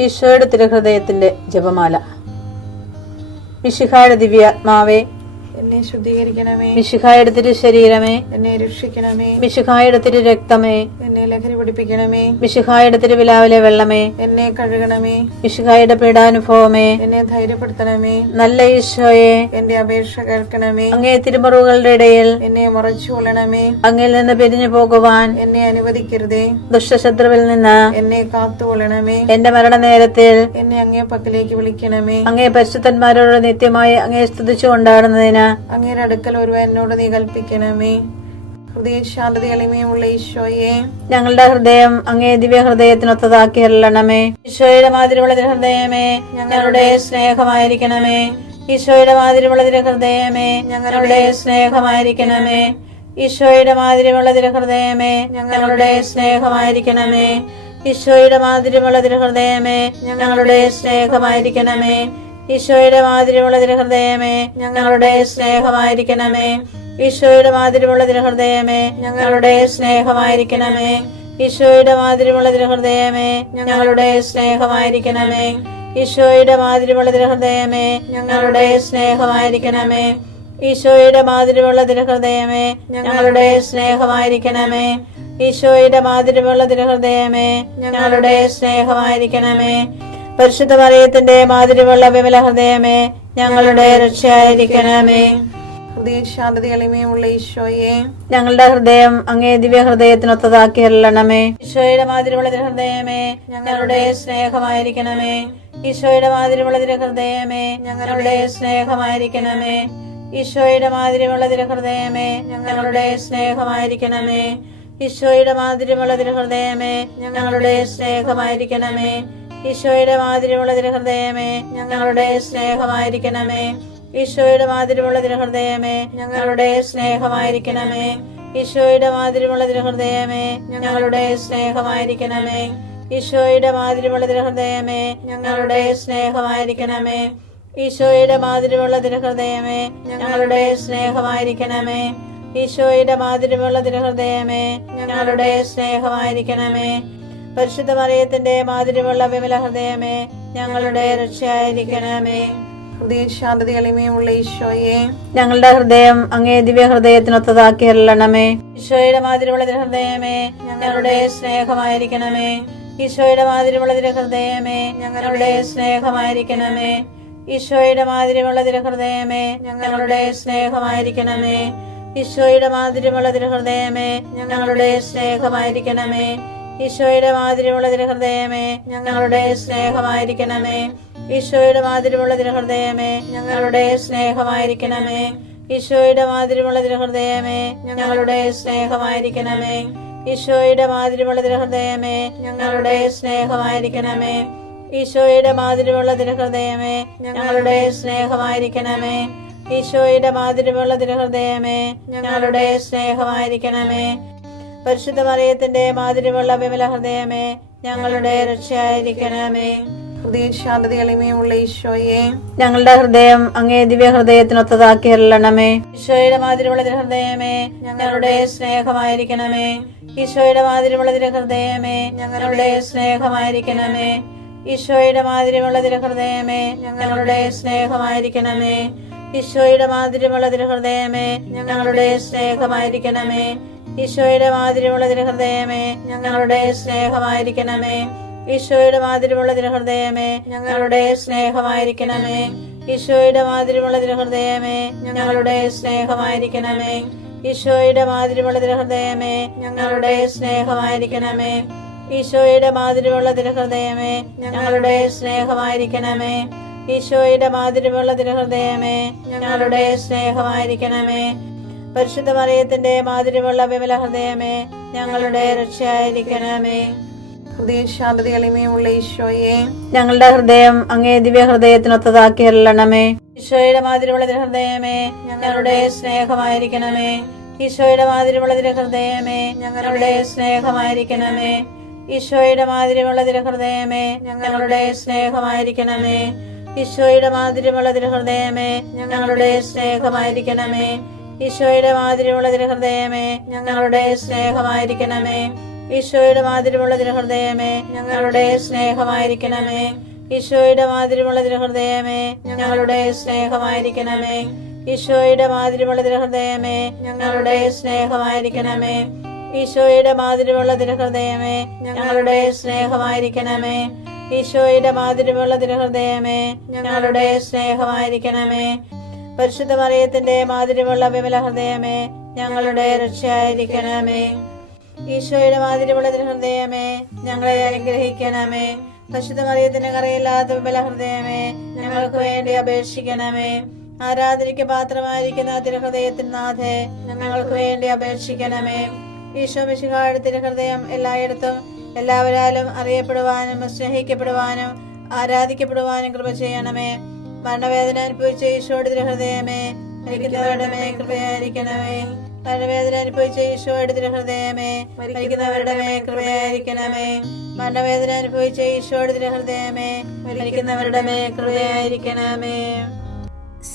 ഈശോയുടെ തിരുഹൃദയത്തിന്റെ ജപമാല. മിശിഹായുടെ ദിവ്യാത്മാവേ, എന്നെ ശുദ്ധീകരിക്കണമേ. മിശിഹായുടെ തിരു ശരീരമേ, എന്നെ രക്ഷിക്കണമേ. മിശിഹായുടെ തിരു രക്തമേ, എന്നെ ലഹരി പിടിപ്പിക്കണമേ. മിശിഹായുടെ തിരുവിലാവിലെ വെള്ളമേ, എന്നെ കഴുകണമേ. മിശിഹായുടെ പീഡാനുഭവമേ, എന്നെ ധൈര്യപ്പെടുത്തണമേ. നല്ല ഈശോയെ, എന്റെ അപേക്ഷ കേൾക്കണമേ. അങ്ങേ തിരുമുറിവുകളുടെ ഇടയിൽ എന്നെ മറച്ചു കൊള്ളണമേ. അങ്ങിൽ നിന്ന് പിരിഞ്ഞു പോകുവാൻ എന്നെ അനുവദിക്കരുതേ. ദുഷ്ടശത്രുവിൽ നിന്ന് എന്നെ കാത്തുകൊള്ളണമേ. എന്റെ മരണനേരത്തിൽ എന്നെ അങ്ങേ പക്കലേക്ക് വിളിക്കണമേ. അങ്ങേ പരിശുദ്ധന്മാരോട് നിത്യമായി അങ്ങേ സ്തുതിച്ചു കൊണ്ടാടുന്നതിന് അങ്ങയുടെ അടുക്കൽ ഒരുവൻ എന്നോട് നീ കൽപ്പിക്കണമേ. ഹൃദയ ശാന്തത എളിമയുള്ള ഈശോയെ, ഞങ്ങളുടെ ഹൃദയം അങ്ങേ ദിവ്യ ഹൃദയത്തിനൊത്തതാക്കി അരുളണമേ. ഈശോയുടെ മാതിരിയുള്ള ഹൃദയമേ, ഞങ്ങളുടെ സ്നേഹമായിരിക്കണമേ. ഈശോയുടെ മാതിരിയുള്ള ഹൃദയമേ, ഞങ്ങളുടെ സ്നേഹമായിരിക്കണമേ. ഈശോയുടെ മാതിരിയുള്ള ഹൃദയമേ, ഞങ്ങളുടെ സ്നേഹമായിരിക്കണമേ. ഈശോയുടെ മാതിരിയുള്ള ഹൃദയമേ, ഞങ്ങളുടെ സ്നേഹമായിരിക്കണമേ. ഈശോയുടെ മാതിരിയുള്ള ഹൃദയമേ, ഞങ്ങളുടെ സ്നേഹമായിരിക്കണമേ. ഈശോയുടെ മാതിരിയുള്ള ഹൃദയമേ, ഞങ്ങളുടെ സ്നേഹമായിരിക്കണമേ. ഈശോയുടെ മാതിരിയുള്ള ഹൃദയമേ, ഞങ്ങളുടെ സ്നേഹമായിരിക്കണമേ. ഈശോയുടെ മാതിരിയുള്ള ഹൃദയമേ, ഞങ്ങളുടെ സ്നേഹമായിരിക്കണമേ. ഈശോയുടെ മാതിരിയുള്ള ഹൃദയമേ, ഞങ്ങളുടെ സ്നേഹമായിരിക്കണമേ. ഈശോയുടെ മാതിരിയുള്ള ഹൃദയമേ, ഞങ്ങളുടെ സ്നേഹമായിരിക്കണമേ. പരിശുദ്ധ മറിയത്തിന്റെ മാതിരിയുള്ള വിമല ഹൃദയമേ, ഞങ്ങളുടെ രക്ഷയായിരിക്കണമേ. ഹൃദയ ശാന്തത എളിമയുള്ള ഈശോയെ, ഞങ്ങളുടെ ഹൃദയം അങ്ങേ ദിവ്യ ഹൃദയത്തിനൊത്തതാക്കി അരുളണമേ. ഈശോയുടെ മാതിരിയുള്ള ഹൃദയമേ, ഞങ്ങളുടെ സ്നേഹമായിരിക്കണമേ. ഈശോയുടെ മാതിരിയുള്ള ഹൃദയമേ, ഞങ്ങളുടെ സ്നേഹമായിരിക്കണമേ. ഈശോയുടെ മാതിരിയുള്ള ഹൃദയമേ, ഞങ്ങളുടെ സ്നേഹമായിരിക്കണമേ. ഈശോയുടെ മാതിരിയുള്ള ഹൃദയമേ, ഞങ്ങളുടെ സ്നേഹമായിരിക്കണമേ. ഈശോയുടെ മാതിരിയുള്ള ഹൃദയമേ, ഞങ്ങളുടെ സ്നേഹമായിരിക്കണമേ. ഈശോയുടെ മാതിരിയുള്ള ഹൃദയമേ, ഞങ്ങളുടെ സ്നേഹമായിരിക്കണമേ. ഈശോയുടെ മാതിരിയുള്ള ഹൃദയമേ, ഞങ്ങളുടെ സ്നേഹമായിരിക്കണമേ. ഈശോയുടെ മാതിരിയുള്ള ഹൃദയമേ, ഞങ്ങളുടെ സ്നേഹമായിരിക്കണമേ. ഈശോയുടെ മാതിരിയുള്ള ഹൃദയമേ, ഞങ്ങളുടെ സ്നേഹമായിരിക്കണമേ. ഈശോയുടെ മാതിരിയുള്ള ഹൃദയമേ, ഞങ്ങളുടെ സ്നേഹമായിരിക്കണമേ. പരിശുദ്ധ മറിയത്തിന്റെ മാതിരിയുള്ള വിമല ഹൃദയമേ, ഞങ്ങളുടെ രക്ഷയായിരിക്കണമേ. ഹൃദയ ശാന്തത എളിമയുള്ള ഈശോയെ, ഞങ്ങളുടെ ഹൃദയം അങ്ങേ ദിവ്യ ഹൃദയത്തിനൊത്തതാക്കി അരുളണമേ. ഈശോയുടെ മാതിരിയുള്ള ഹൃദയമേ, ഞങ്ങളുടെ സ്നേഹമായിരിക്കണമേ. ഈശോയുടെ മാതിരിയുള്ള ഹൃദയമേ, ഞങ്ങളുടെ സ്നേഹമായിരിക്കണമേ. ഈശോയുടെ മാതിരിയുള്ള ഹൃദയമേ, ഞങ്ങളുടെ സ്നേഹമായിരിക്കണമേ. ഈശോയുടെ മാതിരിയുള്ള ഹൃദയമേ, ഞങ്ങളുടെ സ്നേഹമായിരിക്കണമേ. ഈശോയുടെ മാതിരിയുള്ള ഹൃദയമേ, ഞങ്ങളുടെ സ്നേഹമായിരിക്കണമേ. ഈശോയുടെ മാതിരിയുള്ള ഹൃദയമേ, ഞങ്ങളുടെ സ്നേഹമായിരിക്കണമേ. ഈശോയുടെ മാതിരിയുള്ള ഹൃദയമേ, ഞങ്ങളുടെ സ്നേഹമായിരിക്കണമേ. ഈശോയുടെ മാതിരിയുള്ള ഹൃദയമേ, ഞങ്ങളുടെ സ്നേഹമായിരിക്കണമേ. ഈശോയുടെ മാതിരിയുള്ള ഹൃദയമേ, ഞങ്ങളുടെ സ്നേഹമായിരിക്കണമേ. ഈശോയുടെ മാതിരിയുള്ള ഹൃദയമേ, ഞങ്ങളുടെ സ്നേഹമായിരിക്കണമേ. പരിശുദ്ധ മറിയത്തിന്റെ മാതിരിയുള്ള വിമല ഹൃദയമേ, ഞങ്ങളുടെ രക്ഷയായിരിക്കണമേ. ഹൃദയ ശാന്തത എളിമയുള്ള ഈശോയെ, ഞങ്ങളുടെ ഹൃദയം അങ്ങേ ദിവ്യ ഹൃദയത്തിനൊത്തതാക്കി അരുളണമേ. ഈശോയുടെ മാതിരിയുള്ള ഹൃദയമേ, ഞങ്ങളുടെ സ്നേഹമായിരിക്കണമേ. ഈശോയുടെ മാതിരിയുള്ള ഹൃദയമേ, ഞങ്ങളുടെ സ്നേഹമായിരിക്കണമേ. ഈശോയുടെ മാതിരിയുള്ള ഹൃദയമേ, ഞങ്ങളുടെ സ്നേഹമായിരിക്കണമേ. ഈശോയുടെ മാതിരിയുള്ള ഹൃദയമേ, ഞങ്ങളുടെ സ്നേഹമായിരിക്കണമേ. ഈശോയുടെ മാതിരിയുള്ള ഹൃദയമേ, ഞങ്ങളുടെ സ്നേഹമായിരിക്കണമേ. ഈശോയുടെ മാതിരിയുള്ള ഹൃദയമേ, ഞങ്ങളുടെ സ്നേഹമായിരിക്കണമേ. ഈശോയുടെ മാതിരിയുള്ള ഹൃദയമേ, ഞങ്ങളുടെ സ്നേഹമായിരിക്കണമേ. ഈശോയുടെ മാതിരിയുള്ള ഹൃദയമേ, ഞങ്ങളുടെ സ്നേഹമായിരിക്കണമേ. ഈശോയുടെ മാതിരിയുള്ള ഹൃദയമേ, ഞങ്ങളുടെ സ്നേഹമായിരിക്കണമേ. ഈശോയുടെ മാതിരിയുള്ള ഹൃദയമേ, ഞങ്ങളുടെ സ്നേഹമായിരിക്കണമേ. പരിശുദ്ധ മറിയത്തിന്റെ മാതിരിയുള്ള വിമല ഹൃദയമേ, ഞങ്ങളുടെ രക്ഷയായിരിക്കണമേ. ഹൃദയ ശാന്തത എളിമയുള്ള ഈശോയെ, ഞങ്ങളുടെ ഹൃദയം അങ്ങേ ദിവ്യ ഹൃദയത്തിനൊത്തതാക്കി അരുളണമേ. ഈശോയുടെ മാതിരിയുള്ള ഹൃദയമേ, ഞങ്ങളുടെ സ്നേഹമായിരിക്കണമേ. ഈശോയുടെ മാതിരിയുള്ള ഹൃദയമേ, ഞങ്ങളുടെ സ്നേഹമായിരിക്കണമേ. ഈശോയുടെ മാതിരിയുള്ള ഹൃദയമേ, ഞങ്ങളുടെ സ്നേഹമായിരിക്കണമേ. ഈശോയുടെ മാതിരിയുള്ള ഹൃദയമേ, ഞങ്ങളുടെ സ്നേഹമായിരിക്കണമേ. ഈശോയുടെ മാതിരിയുള്ള ഹൃദയമേ, ഞങ്ങളുടെ സ്നേഹമായിരിക്കണമേ. ഈശോയുടെ മാതിരിയുള്ള തിരുഹൃദയമേ ഞങ്ങളുടെ സ്നേഹമായിരിക്കണമേ. ഈശോയുടെ മാതിരിയുള്ള തിരുഹൃദയമേ ഞങ്ങളുടെ സ്നേഹമായിരിക്കണമേ. ഈശോയുടെ മാതിരിയുള്ള തിരുഹൃദയമേ ഞങ്ങളുടെ സ്നേഹമായിരിക്കണമേ. ഈശോയുടെ മാതിരിയുള്ള തിരുഹൃദയമേ ഞങ്ങളുടെ സ്നേഹമായിരിക്കണമേ. ഈശോയുടെ മാതിരിയുള്ള തിരുഹൃദയമേ ഞങ്ങളുടെ സ്നേഹമായിരിക്കണമേ. പരിശുദ്ധ മറിയത്തിന്റെ മാതിരിയുള്ള വിമല ഹൃദയമേ ഞങ്ങളുടെ രക്ഷയായിരിക്കണമേ. ഈശോയുടെ മാതിരിയുള്ള തിരുഹൃദയമേ ഞങ്ങളെ അനുഗ്രഹിക്കണമേ. പരിശുദ്ധ മറിയത്തിന്റെ കറയില്ലാത്ത വിമല ഹൃദയമേ ഞങ്ങൾക്ക് വേണ്ടി അപേക്ഷിക്കണമേ. ആരാധനയ്ക്ക് പാത്രമായിരിക്കുന്ന തിരുഹൃദയത്തിന് നാഥേ ഞങ്ങൾക്ക് വേണ്ടി അപേക്ഷിക്കണമേ. ഈശോ മിശിഹായുടെ തിരുഹൃദയം എല്ലായിടത്തും എല്ലാവരാലും അറിയപ്പെടുവാനും സ്നേഹിക്കപ്പെടുവാനും ആരാധിക്കപ്പെടുവാനും കൃപ ചെയ്യണമേ. മരണവേദന അനുഭവിച്ച ഈശോയുടെ തിരുഹൃദയമേ മരിക്കുന്നവരുടെ മേൽ കൃപയായിരിക്കണമേ. മരണവേദന അനുഭവിച്ച ഈശോയുടെ തിരുഹൃദയമേ മരിക്കുന്നവരുടെ മേൽ കൃപയായിരിക്കണമേ. മരണവേദന അനുഭവിച്ച ഈശോയുടെ തിരുഹൃദയമേ മരിക്കുന്നവരുടെ മേൽ കൃപയായിരിക്കണമേ.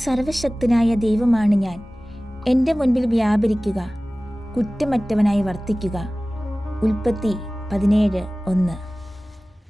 സർവശക്തനായ ദൈവമാണ് ഞാൻ. എൻ്റെ മുൻപിൽ വ്യാപരിക്കുക, കുറ്റമറ്റവനായി വർത്തിക്കുക. ഉൽപ്പത്തി 17:1.